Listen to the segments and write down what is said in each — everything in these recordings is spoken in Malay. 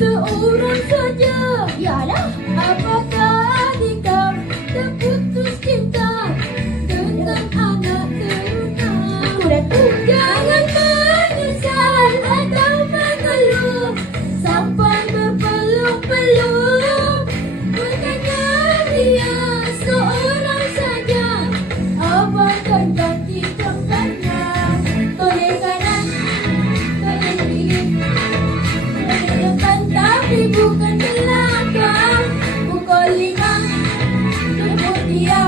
seorang saja. Yalah. Apakah jika terputus cinta dengan anak teruna? Aku dah tu. Jangan menyesal atau mengeluh sampai berpeluk-peluk. Bukannya dia seorang saja, abaikan kaki congkaknya. Toleh kanan, toleh kiri, toleh depan tapi bukan belakang. Pukul 5, jemput dia.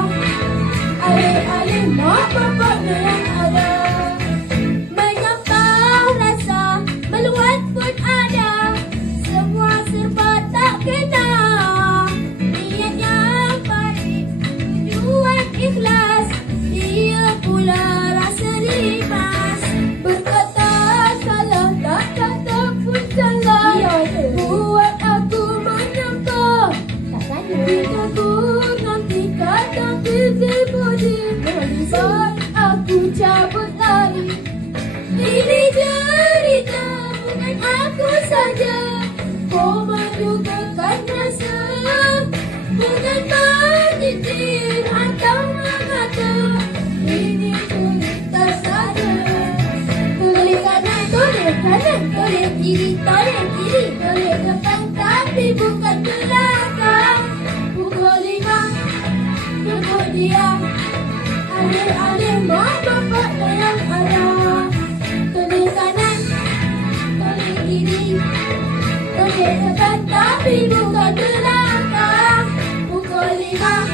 Alih-alih mak bapaknya yang ada. Menyampah rasa, meluat pun ada. Semua serba tak kena. Niat yang baik, tujuan ikhlas. Dia pula rasa rimas. Berkata salah, tak kata pun salah. Dia tu. Buat aku menyangka Tak tanya. ditegur nanti kata busy. Buat aku cabut lari. Ini cerita bukan aku saja. Kau mendugakan rasa, bukan menyitir atau mengata. Ini cerita saja. Toleh kanan, toleh kiri, toleh depan tapi bukan belakang. Pukul 5, jemput dia. Alih-alih mak bapaknya yang ada. Toleh kanan, toleh kiri, toleh depan tapi bukan belakang. Pukul 5,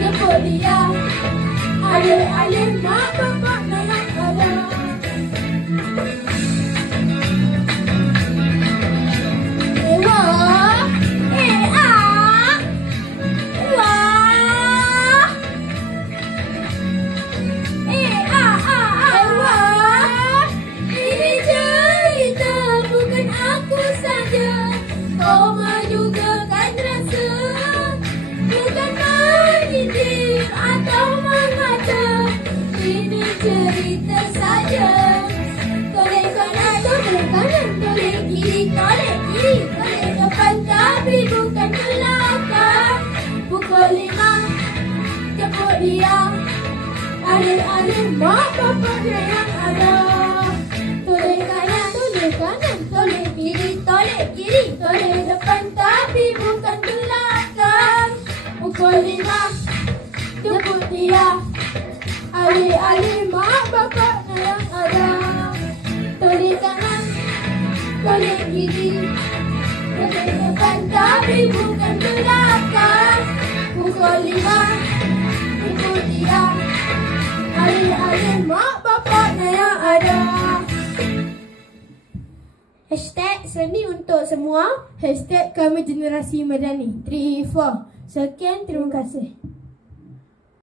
jemput dia. Alih-alih mak bapaknya yang ada. Wah, wah. Ini cerita bukan aku saja. Kau mendugakan rasa, bukan menyitir atau mengata. Ini cerita saja. Toleh kanan, toleh kiri, toleh depan tapi bukan belakang. Pukul 5, jemput dia. Alih-alih mak bapaknya yang ada. Toleh kanan, toleh kiri, toleh depan tapi bukan belakang. Pukul 5, jemput dia. Alih-alih mak bapaknya yang ada. Toleh kanan, toleh kiri, toleh depan tapi bukan belakang. Pukul 5, jemput dia. Alih-alih mak bapaknya yang ada. Hashtag seni untuk semua. Hashtag kami generasi Madani. 3, 4. Sekian, terima kasih.